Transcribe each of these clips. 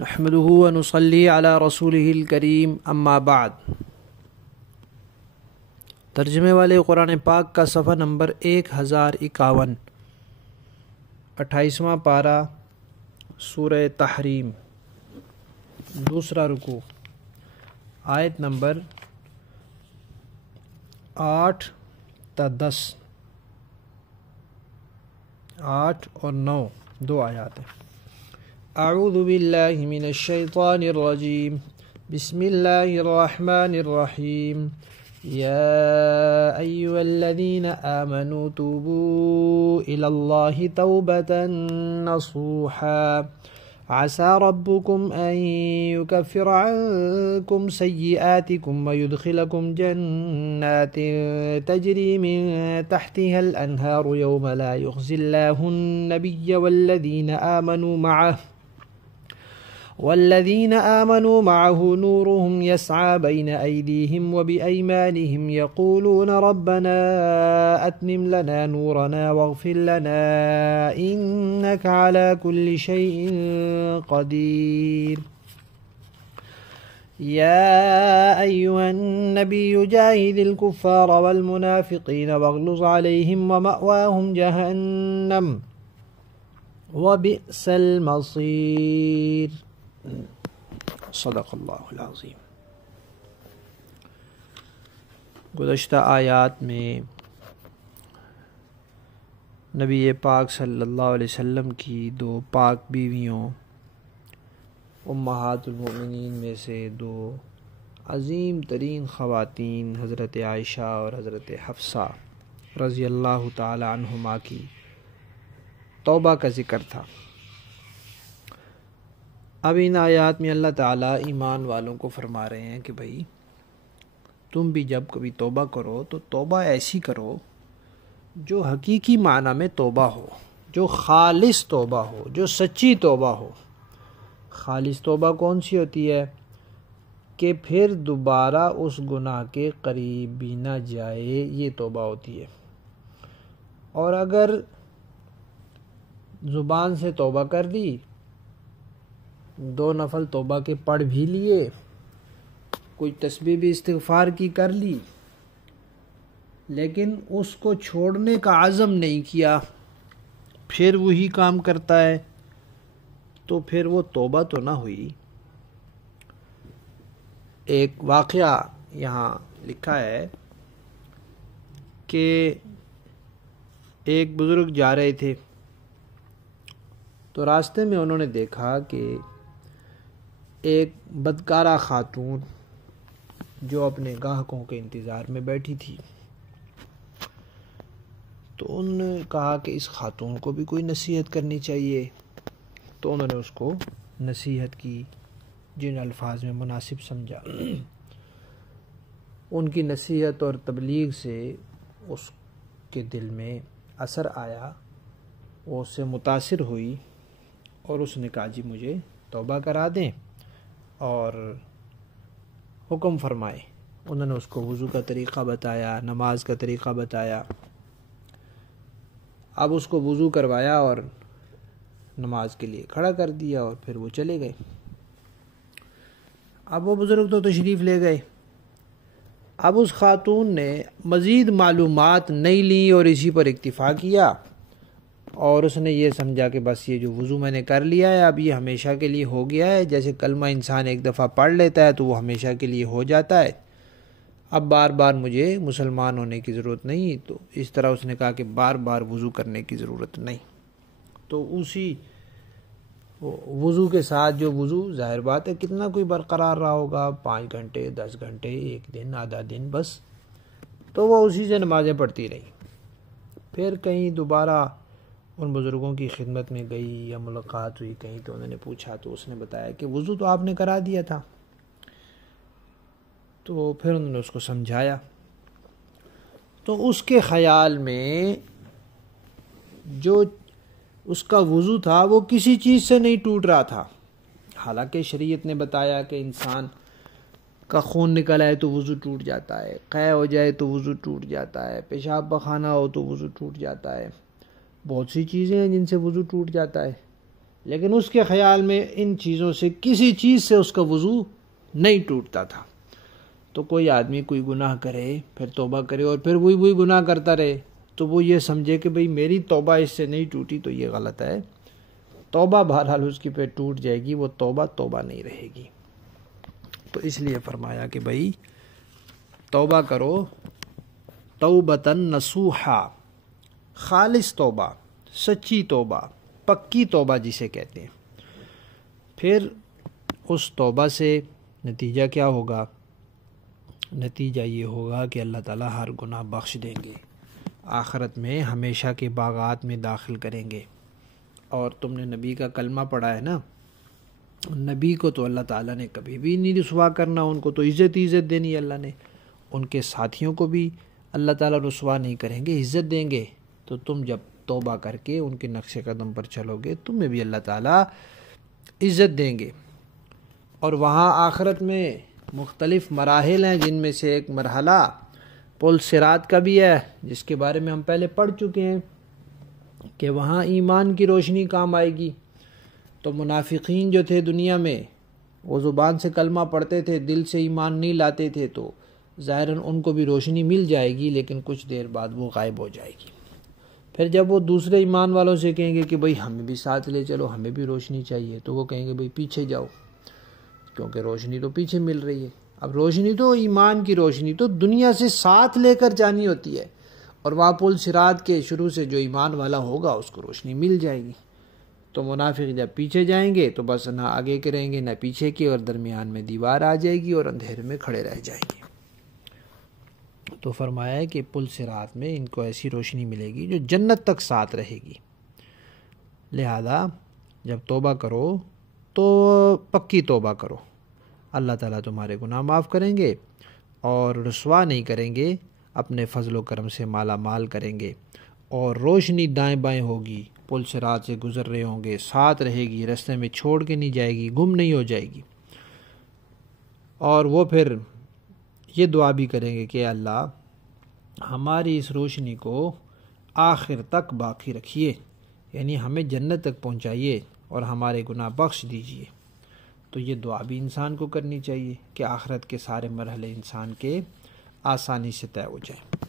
نحمده ونصلي على رسوله الكريم اما بعد۔ ترجمے والے قرآن پاک کا صفحہ نمبر 1051، 28واں پارہ، سورہ تحریم، دوسرا رکوع، آیت نمبر 8 تا 10، 8 اور 9 دو آیات ہیں۔ اعوذ باللہ من الشیطان الرجیم، بسم اللہ الرحمن الرحیم، یا ایہا الذین آمنوا توبوا الی اللہ توبة نصوحا عسى ربكم أن يكفر عنكم سيئاتكم ويدخلكم جنات تجري من تحتها الأنهار يوم لا يخزي الله النبي والذين آمنوا معه نورهم يسعى بين أيديهم وبأيمانهم يقولون ربنا أتمم لنا نورنا واغفر لنا إنك على كل شيء قدير يا أيها النبي جاهد الكفار والمنافقين واغلظ عليهم ومأواهم جهنم وبئس المصير۔ صدق اللہ العظیم۔ گزشتہ آیات میں نبی پاک صلی اللہ علیہ وسلم کی دو پاک بیویوں امہات المؤمنین میں سے دو عظیم ترین خواتین حضرت عائشہ اور حضرت حفصہ رضی اللہ تعالی عنہما کی توبہ کا ذکر تھا۔ اب ان آیات میں اللہ تعالیٰ ایمان والوں کو فرما رہے ہیں کہ بھائی تم بھی جب کبھی توبہ کرو تو توبہ ایسی کرو جو حقیقی معنی میں توبہ ہو، جو خالص توبہ ہو، جو سچی توبہ ہو۔ خالص توبہ کون سی ہوتی ہے؟ کہ پھر دوبارہ اس گناہ کے قریب بھی نہ جائے، یہ توبہ ہوتی ہے۔ اور اگر زبان سے توبہ کر دی، دو نفل توبہ کے پڑھ بھی لیے، کوئی تسبیح بھی استغفار کی کر لی، لیکن اس کو چھوڑنے کا عزم نہیں کیا، پھر وہی کام کرتا ہے، تو پھر وہ توبہ تو نہ ہوئی۔ ایک واقعہ یہاں لکھا ہے کہ ایک بزرگ جا رہے تھے تو راستے میں انہوں نے دیکھا کہ ایک بدکارہ خاتون جو اپنے گاہکوں کے انتظار میں بیٹھی تھی، تو انہوں نے کہا کہ اس خاتون کو بھی کوئی نصیحت کرنی چاہیے۔ تو انہوں نے اس کو نصیحت کی جن الفاظ میں مناسب سمجھا۔ ان کی نصیحت اور تبلیغ سے اس کے دل میں اثر آیا، وہ اس سے متاثر ہوئی اور اس نے کہا جی مجھے توبہ کرا دیں اور حکم فرمائے۔ انہوں نے اس کو وضو کا طریقہ بتایا، نماز کا طریقہ بتایا۔ اب اس کو وضو کروایا اور نماز کے لیے کھڑا کر دیا اور پھر وہ چلے گئے۔ اب وہ بزرگ تو تشریف لے گئے۔ اب اس خاتون نے مزید معلومات نہیں لی اور اسی پر اکتفا کیا، اور اس نے یہ سمجھا کہ بس یہ جو وضو میں نے کر لیا ہے اب یہ ہمیشہ کے لیے ہو گیا ہے، جیسے کلمہ انسان ایک دفعہ پڑھ لیتا ہے تو وہ ہمیشہ کے لیے ہو جاتا ہے، اب بار بار مجھے مسلمان ہونے کی ضرورت نہیں۔ تو اس طرح اس نے کہا کہ بار بار وضو کرنے کی ضرورت نہیں۔ تو اسی وضو کے ساتھ جو وضو ظاہر بات ہے کتنا کوئی برقرار رہا ہوگا، 5 گھنٹے 10 گھنٹے، ایک دن آدھا دن، بس تو وہ اسی سے نمازیں پڑھتی رہی۔ پھر کہیں دوبارہ ان بزرگوں کی خدمت میں گئی یا ملاقات ہوئی کہیں، تو انہوں نے پوچھا تو اس نے بتایا کہ وضو تو آپ نے کرا دیا تھا۔ تو پھر انہوں نے اس کو سمجھایا، تو اس کے خیال میں جو اس کا وضو تھا وہ کسی چیز سے نہیں ٹوٹ رہا تھا، حالانکہ شریعت نے بتایا کہ انسان کا خون نکل آئے تو وضو ٹوٹ جاتا ہے، قے ہو جائے تو وضو ٹوٹ جاتا ہے، پیشاب پخانہ ہو تو وضو ٹوٹ جاتا ہے، بہت سی چیزیں ہیں جن سے وضو ٹوٹ جاتا ہے، لیکن اس کے خیال میں ان چیزوں سے کسی چیز سے اس کا وضو نہیں ٹوٹتا تھا۔ تو کوئی آدمی کوئی گناہ کرے، پھر توبہ کرے اور پھر وہی گناہ کرتا رہے، تو وہ یہ سمجھے کہ بھئی میری توبہ اس سے نہیں ٹوٹی، تو یہ غلط ہے۔ توبہ بہرحال اس کی پہ ٹوٹ جائے گی، وہ توبہ نہیں رہے گی۔ تو اس لیے فرمایا کہ بھئی توبہ کرو، توبۃ نصوحا، خالص توبہ، سچی توبہ، پکی توبہ جسے کہتے ہیں۔ پھر اس توبہ سے نتیجہ کیا ہوگا؟ نتیجہ یہ ہوگا کہ اللہ تعالیٰ ہر گناہ بخش دیں گے، آخرت میں ہمیشہ کے باغات میں داخل کریں گے۔ اور تم نے نبی کا کلمہ پڑھا ہے نا، نبی کو تو اللہ تعالیٰ نے کبھی بھی نہیں رسوا کرنا، ان کو تو عزت دینی اللہ نے، ان کے ساتھیوں کو بھی اللہ تعالیٰ رسوا نہیں کریں گے، عزت دیں گے۔ تو تم جب توبہ کر کے ان کے نقش قدم پر چلو گے، تمہیں بھی اللہ تعالیٰ عزت دیں گے۔ اور وہاں آخرت میں مختلف مراحل ہیں، جن میں سے ایک مرحلہ پل صراط کا بھی ہے، جس کے بارے میں ہم پہلے پڑھ چکے ہیں کہ وہاں ایمان کی روشنی کام آئے گی۔ تو منافقین جو تھے دنیا میں، وہ زبان سے کلمہ پڑھتے تھے، دل سے ایمان نہیں لاتے تھے، تو ظاہراً ان کو بھی روشنی مل جائے گی، لیکن کچھ دیر بعد وہ غائب ہو جائے گی۔ پھر جب وہ دوسرے ایمان والوں سے کہیں گے کہ بھئی ہمیں بھی ساتھ لے چلو، ہمیں بھی روشنی چاہیے، تو وہ کہیں گے بھئی پیچھے جاؤ، کیونکہ روشنی تو پیچھے مل رہی ہے۔ اب روشنی تو ایمان کی روشنی تو دنیا سے ساتھ لے کر جانی ہوتی ہے، اور وہاں پل صراط کے شروع سے جو ایمان والا ہوگا اس کو روشنی مل جائے گی۔ تو منافق جب پیچھے جائیں گے تو بس نہ آگے کریں گے نہ پیچھے کی، اور درمیان میں دیوار آ جائے گی اور اندھیرے میں کھڑے رہ جائیں گے۔ تو فرمایا ہے کہ پل صراط میں ان کو ایسی روشنی ملے گی جو جنت تک ساتھ رہے گی۔ لہذا جب توبہ کرو تو پکی توبہ کرو، اللہ تعالیٰ تمہارے گناہ معاف کریں گے اور رسوا نہیں کریں گے، اپنے فضل و کرم سے مالا مال کریں گے، اور روشنی دائیں بائیں ہوگی، پل صراط سے گزر رہے ہوں گے، ساتھ رہے گی، راستے میں چھوڑ کے نہیں جائے گی، گم نہیں ہو جائے گی۔ اور وہ پھر یہ دعا بھی کریں گے کہ اللہ ہماری اس روشنی کو آخر تک باقی رکھیے، یعنی ہمیں جنت تک پہنچائیے اور ہمارے گناہ بخش دیجیے۔ تو یہ دعا بھی انسان کو کرنی چاہیے کہ آخرت کے سارے مرحلے انسان کے آسانی سے طے ہو جائیں۔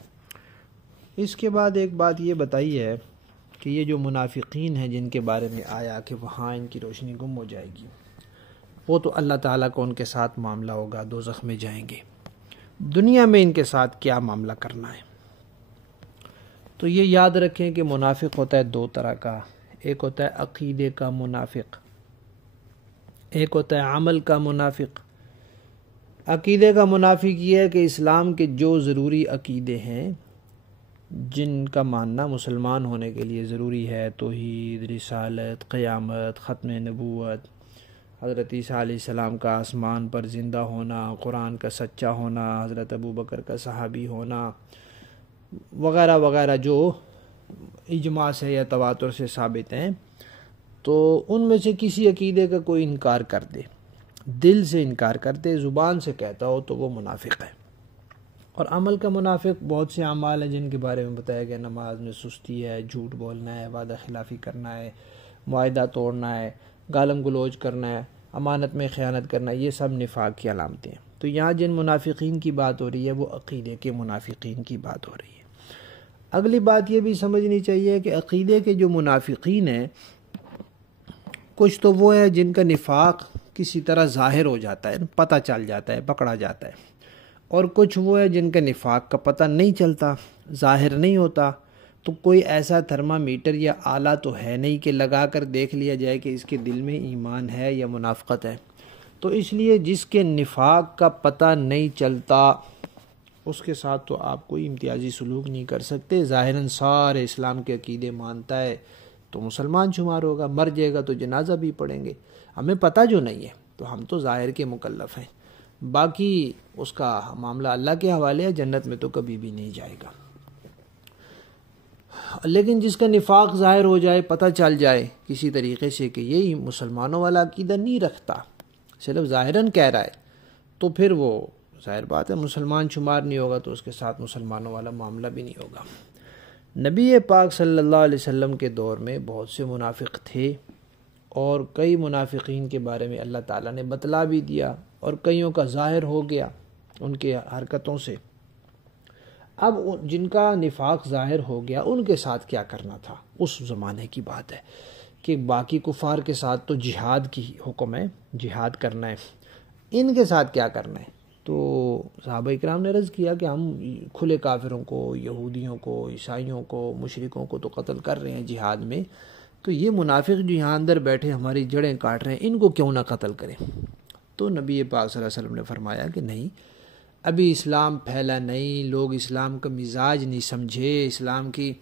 اس کے بعد ایک بات یہ بتائی ہے کہ یہ جو منافقین ہیں جن کے بارے میں آیا کہ وہاں ان کی روشنی گم ہو جائے گی، وہ تو اللہ تعالیٰ کو ان کے ساتھ معاملہ ہوگا، دوزخ میں جائیں گے۔ دنیا میں ان کے ساتھ کیا معاملہ کرنا ہے؟ تو یہ یاد رکھیں کہ منافق ہوتا ہے دو طرح کا، ایک ہوتا ہے عقیدے کا منافق، ایک ہوتا ہے عمل کا منافق۔ عقیدے کا منافق یہ ہے کہ اسلام کے جو ضروری عقیدے ہیں جن کا ماننا مسلمان ہونے کے لیے ضروری ہے، توحید، رسالت، قیامت، ختم نبوت، حضرت عیسیٰ علیہ السلام کا آسمان پر زندہ ہونا، قرآن کا سچا ہونا، حضرت ابوبکر کا صحابی ہونا، وغیرہ وغیرہ جو اجماع سے یا تواتر سے ثابت ہیں، تو ان میں سے کسی عقیدے کا کوئی انکار کر دے، دل سے انکار کر دے، زبان سے کہتا ہو، تو وہ منافق ہے۔ اور عمل کا منافق بہت سے اعمال ہیں جن کے بارے میں بتایا گیا، نماز میں سستی ہے، جھوٹ بولنا ہے، وعدہ خلافی کرنا ہے، معاہدہ توڑنا ہے، گالم گلوچ کرنا ہے، امانت میں خیانت کرنا ہے، یہ سب نفاق کی علامتیں ہیں۔ تو یہاں جن منافقین کی بات ہو رہی ہے وہ عقیدے کے منافقین کی بات ہو رہی ہے۔ اگلی بات یہ بھی سمجھنی چاہیے کہ عقیدے کے جو منافقین ہیں، کچھ تو وہ ہے جن کا نفاق کسی طرح ظاہر ہو جاتا ہے، پتہ چل جاتا ہے، پکڑا جاتا ہے، اور کچھ وہ ہے جن کا نفاق کا پتہ نہیں چلتا، ظاہر نہیں ہوتا۔ تو کوئی ایسا تھرمامیٹر یا آلہ تو ہے نہیں کہ لگا کر دیکھ لیا جائے کہ اس کے دل میں ایمان ہے یا منافقت ہے۔ تو اس لیے جس کے نفاق کا پتہ نہیں چلتا اس کے ساتھ تو آپ کوئی امتیازی سلوک نہیں کر سکتے۔ ظاہراً سارے اسلام کے عقیدے مانتا ہے تو مسلمان شمار ہوگا، مر جائے گا تو جنازہ بھی پڑھیں گے۔ ہمیں پتہ جو نہیں ہے تو ہم تو ظاہر کے مکلف ہیں، باقی اس کا معاملہ اللہ کے حوالے ہے، جنت میں تو کبھی بھی نہیں جائے گا۔ لیکن جس کا نفاق ظاہر ہو جائے، پتہ چل جائے کسی طریقے سے کہ یہی مسلمانوں والا عقیدہ نہیں رکھتا، صرف ظاہراً کہہ رہا ہے، تو پھر وہ ظاہر بات ہے مسلمان شمار نہیں ہوگا، تو اس کے ساتھ مسلمانوں والا معاملہ بھی نہیں ہوگا۔ نبی پاک صلی اللہ علیہ وسلم کے دور میں بہت سے منافق تھے، اور کئی منافقین کے بارے میں اللہ تعالیٰ نے بتلا بھی دیا، اور کئیوں کا ظاہر ہو گیا ان کے حرکتوں سے۔ اب جن کا نفاق ظاہر ہو گیا ان کے ساتھ کیا کرنا تھا، اس زمانے کی بات ہے کہ باقی کفار کے ساتھ تو جہاد کی حکم ہے، جہاد کرنا ہے، ان کے ساتھ کیا کرنا ہے۔ تو صحابہ اکرام نے عرض کیا کہ ہم کھلے کافروں کو، یہودیوں کو، عیسائیوں کو، مشرکوں کو تو قتل کر رہے ہیں جہاد میں، تو یہ منافق جو یہاں اندر بیٹھے ہماری جڑیں کاٹ رہے ہیں، ان کو کیوں نہ قتل کریں۔ تو نبی پاک صلی اللہ علیہ وسلم نے فرمایا کہ نہیں، ابھی اسلام پھیلا نہیں، لوگ اسلام کا مزاج نہیں سمجھے، اسلام کی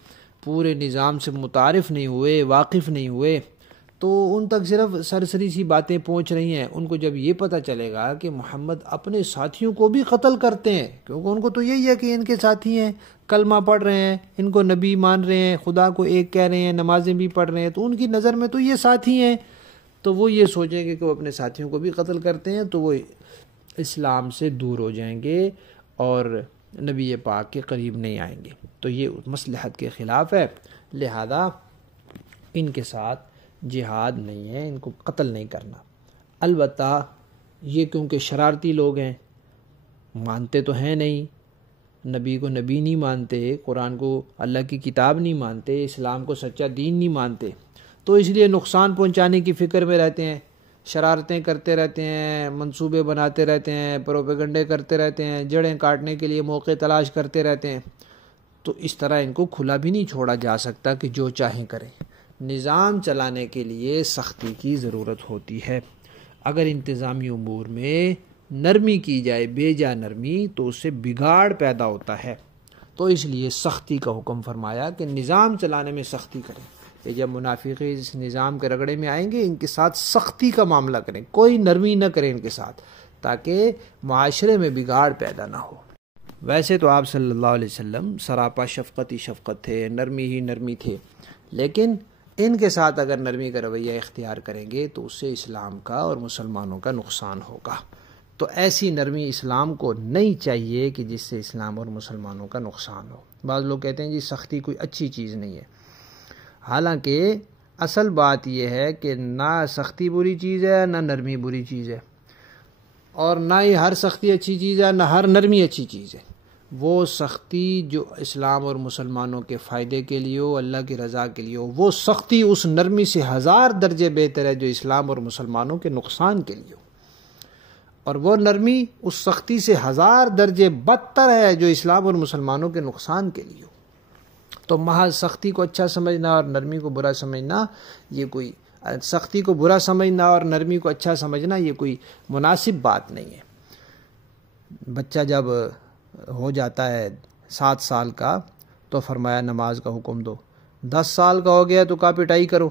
پورے نظام سے متعارف نہیں ہوئے، واقف نہیں ہوئے، تو ان تک صرف سرسری سی باتیں پہنچ رہی ہیں۔ ان کو جب یہ پتہ چلے گا کہ محمد اپنے ساتھیوں کو بھی قتل کرتے ہیں، کیونکہ ان کو تو یہی ہے کہ ان کے ساتھی ہیں، کلمہ پڑھ رہے ہیں، ان کو نبی مان رہے ہیں، خدا کو ایک کہہ رہے ہیں، نمازیں بھی پڑھ رہے ہیں، تو ان کی نظر میں تو یہ ساتھی ہیں، تو وہ یہ سوچیں گے کہ وہ اپنے ساتھیوں کو بھی قتل کرتے ہیں، تو وہ اسلام سے دور ہو جائیں گے اور نبی پاک کے قریب نہیں آئیں گے۔ تو یہ مصلحت کے خلاف ہے، لہذا ان کے ساتھ جہاد نہیں ہے، ان کو قتل نہیں کرنا۔ البتہ یہ کیونکہ شرارتی لوگ ہیں، مانتے تو ہیں نہیں، نبی کو نبی نہیں مانتے، قرآن کو اللہ کی کتاب نہیں مانتے، اسلام کو سچا دین نہیں مانتے، تو اس لیے نقصان پہنچانے کی فکر میں رہتے ہیں، شرارتیں کرتے رہتے ہیں، منصوبے بناتے رہتے ہیں، پروپیگنڈے کرتے رہتے ہیں، جڑیں کاٹنے کے لیے موقع تلاش کرتے رہتے ہیں۔ تو اس طرح ان کو کھلا بھی نہیں چھوڑا جا سکتا کہ جو چاہیں کریں۔ نظام چلانے کے لیے سختی کی ضرورت ہوتی ہے۔ اگر انتظامی امور میں نرمی کی جائے، بے جا نرمی، تو اس سے بگاڑ پیدا ہوتا ہے، تو اس لیے سختی کا حکم فرمایا کہ نظام چلانے میں سختی کریں۔ کہ جب منافقین اس نظام کے رگڑے میں آئیں گے، ان کے ساتھ سختی کا معاملہ کریں، کوئی نرمی نہ کریں ان کے ساتھ، تاکہ معاشرے میں بگاڑ پیدا نہ ہو۔ ویسے تو آپ صلی اللہ علیہ وسلم سراپا شفقت ہی شفقت تھے، نرمی ہی نرمی تھے، لیکن ان کے ساتھ اگر نرمی کا رویہ اختیار کریں گے تو اس سے اسلام کا اور مسلمانوں کا نقصان ہوگا۔ تو ایسی نرمی اسلام کو نہیں چاہیے کہ جس سے اسلام اور مسلمانوں کا نقصان ہو۔ بعض لوگ کہتے ہیں جی سختی کوئی اچھی چیز نہیں ہے، حالانکہ اصل بات یہ ہے کہ نہ سختی بری چیز ہے، نہ نرمی بری چیز ہے، اور نہ ہی ہر سختی اچھی چیز ہے، نہ ہر نرمی اچھی چیز ہے۔ وہ سختی جو اسلام اور مسلمانوں کے فائدے کے لیے ہو، اللہ کی رضا کے لیے ہو، وہ سختی اس نرمی سے 1000 درجے بہتر ہے جو اسلام اور مسلمانوں کے نقصان کے لیے ہو، اور وہ نرمی اس سختی سے 1000 درجے بدتر ہے جو اسلام اور مسلمانوں کے نقصان کے لیے ہو۔ تو محض سختی کو اچھا سمجھنا اور نرمی کو برا سمجھنا، یہ کوئی سختی کو برا سمجھنا اور نرمی کو اچھا سمجھنا یہ کوئی مناسب بات نہیں ہے۔ بچہ جب ہو جاتا ہے 7 سال کا تو فرمایا نماز کا حکم دو، 10 سال کا ہو گیا تو کہا پٹائی کرو۔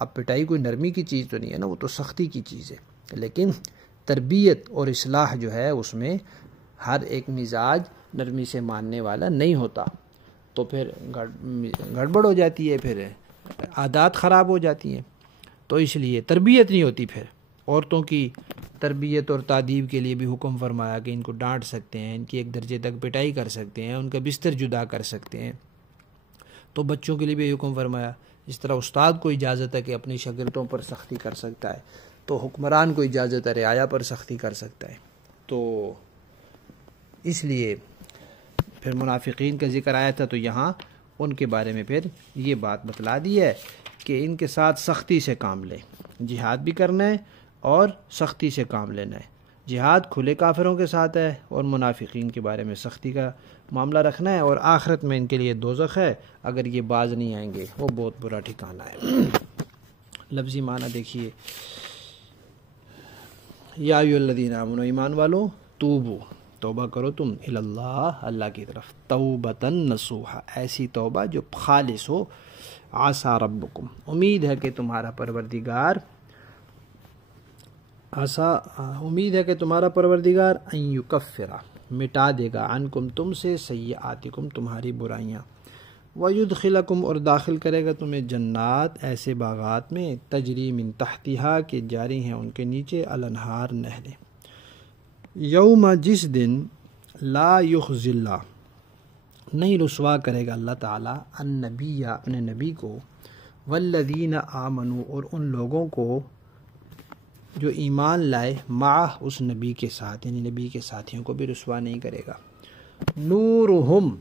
اب پٹائی کوئی نرمی کی چیز تو نہیں ہے نا، وہ تو سختی کی چیز ہے، لیکن تربیت اور اصلاح جو ہے اس میں ہر ایک مزاج نرمی سے ماننے والا نہیں ہوتا، تو پھر گڑبڑ ہو جاتی ہے، پھر عادات خراب ہو جاتی ہیں، تو اس لیے تربیت نہیں ہوتی۔ پھر عورتوں کی تربیت اور تعدیب کے لیے بھی حکم فرمایا کہ ان کو ڈانٹ سکتے ہیں، ان کی ایک درجے تک پٹائی کر سکتے ہیں، ان کا بستر جدا کر سکتے ہیں۔ تو بچوں کے لیے بھی حکم فرمایا، اس طرح استاد کو اجازت ہے کہ اپنی شاگردوں پر سختی کر سکتا ہے، تو حکمران کو اجازت ہے رعایا پر سختی کر سکتا ہے۔ تو اس لیے پھر منافقین کا ذکر آیا تھا، تو یہاں ان کے بارے میں پھر یہ بات بتلا دی ہے کہ ان کے ساتھ سختی سے کام لیں، جہاد بھی کرنا ہے اور سختی سے کام لینا ہے۔ جہاد کھلے کافروں کے ساتھ ہے اور منافقین کے بارے میں سختی کا معاملہ رکھنا ہے، اور آخرت میں ان کے لیے دوزخ ہے اگر یہ باز نہیں آئیں گے، وہ بہت برا ٹھکانہ ہے۔ لفظی معنی دیکھیے، یا ایھا الذین آمنوا، ایمان والو، توبو، توبہ کرو تم، اللہ، اللہ کی طرف، توبۃ نصوحا، ایسی توبہ جو خالص ہو، عسیٰ ربکم، امید ہے کہ تمہارا پروردگار، امید ہے کہ تمہارا پروردگار ان یکفر، مٹا دے گا، عنکم، تم سے، سیئاتکم، تمہاری برائیاں، ویدخلکم، اور داخل کرے گا تمہیں جنات، ایسے باغات میں، تجری من تحتہا، کہ جاری ہیں ان کے نیچے، الانہار، نہریں، یوم، جس دن، لا یخزی اللہ، نہیں رسوا کرے گا اللہ تعالیٰ، النبی، اپنے نبی کو، والذین آمنوا، اور ان لوگوں کو جو ایمان لائے، معہ اس نبی کے ساتھ، یعنی نبی کے ساتھیوں کو بھی رسوا نہیں کرے گا۔ نورہم،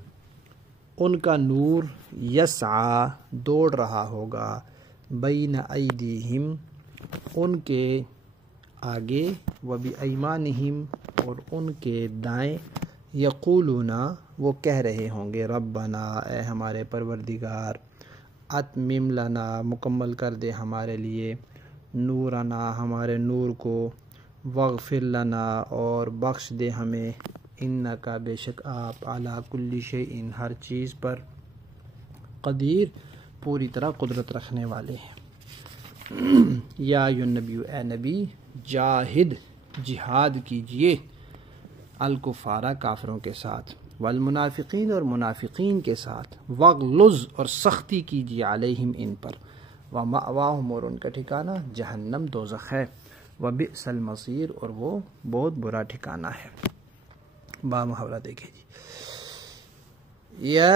ان کا نور، یسعی، دوڑ رہا ہوگا، بین ایدیہم، ان کے آگے، و بایمانہم، اور ان کے دائیں، یقولون، وہ کہہ رہے ہوں گے، ربنا، اے ہمارے پروردگار، اتمم لنا، مکمل کر دے ہمارے لیے، نورنا، ہمارے نور کو، واغفر لنا، اور بخش دے ہمیں، انکا، بے شک آپ، علی کل شیء، ہر چیز پر، قدیر، پوری طرح قدرت رکھنے والے ہیں۔ یا ایھا النبی، اے نبی، جاہد، جہاد کیجئے، الکفارہ، کافروں کے ساتھ، والمنافقین، اور منافقین کے ساتھ، واغلظ، اور سختی کیجئے، علیہم، ان پر، ومأواہم، اور ان کا ٹھکانہ جہنم، دوزخ ہے، وبئس المصیر، اور وہ بہت برا ٹھکانہ ہے۔ با محاورہ دیکھیں جی۔ یا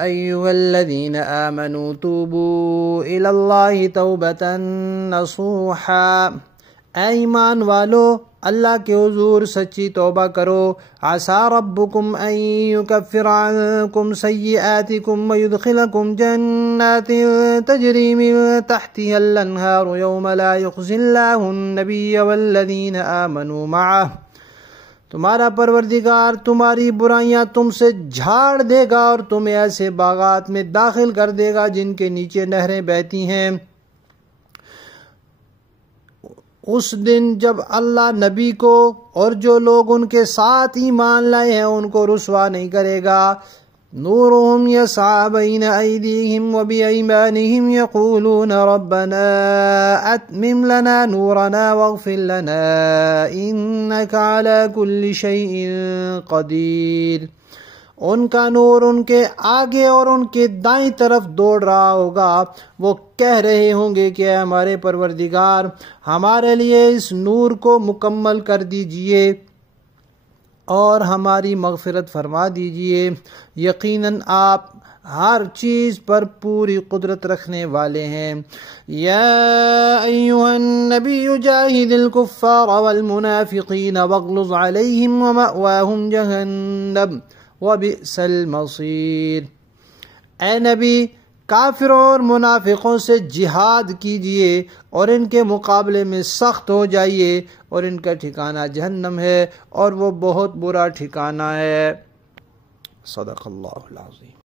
ایھا الذین آمنوا توبوا الی اللہ توبۃ نصوحا، اے ایمان والو، اللہ کے حضور سچی توبہ کرو، عسیٰ ربکم ان یکفر عنکم سیئاتکم ویدخلکم جنات تجری من تحتها الانہار یوم لا یخزی اللہ النبی والذین آمنوا معہ، تمہارا پروردگار تمہاری برائیاں تم سے جھاڑ دے گا اور تمہیں ایسے باغات میں داخل کر دے گا جن کے نیچے نہریں بہتی ہیں۔ اس دن جب اللہ نبی کو اور جو لوگ ان کے ساتھ ایمان لائے ہیں ان کو رسوا نہیں کرے گا۔ نورہم یسعی بین ایدیہم وبایمانہم یقولون ربنا اتمم لنا نورنا واغفر لنا انک علی کل شیء قدیر، ان کا نور ان کے آگے اور ان کے دائیں طرف دوڑ رہا ہوگا، وہ کہہ رہے ہوں گے کہ اے ہمارے پروردگار، ہمارے لیے اس نور کو مکمل کر دیجئے اور ہماری مغفرت فرما دیجئے، یقیناً آپ ہر چیز پر پوری قدرت رکھنے والے ہیں۔ یا ایھا النبی جاہد الکفار والمنافقین واغلظ علیہم ومأواہم جہنم وبئس المصیر، اے نبی، کافروں اور منافقوں سے جہاد کیجئے اور ان کے مقابلے میں سخت ہو جائیے، اور ان کا ٹھکانہ جہنم ہے اور وہ بہت برا ٹھکانہ ہے۔ صدق اللہ العظیم۔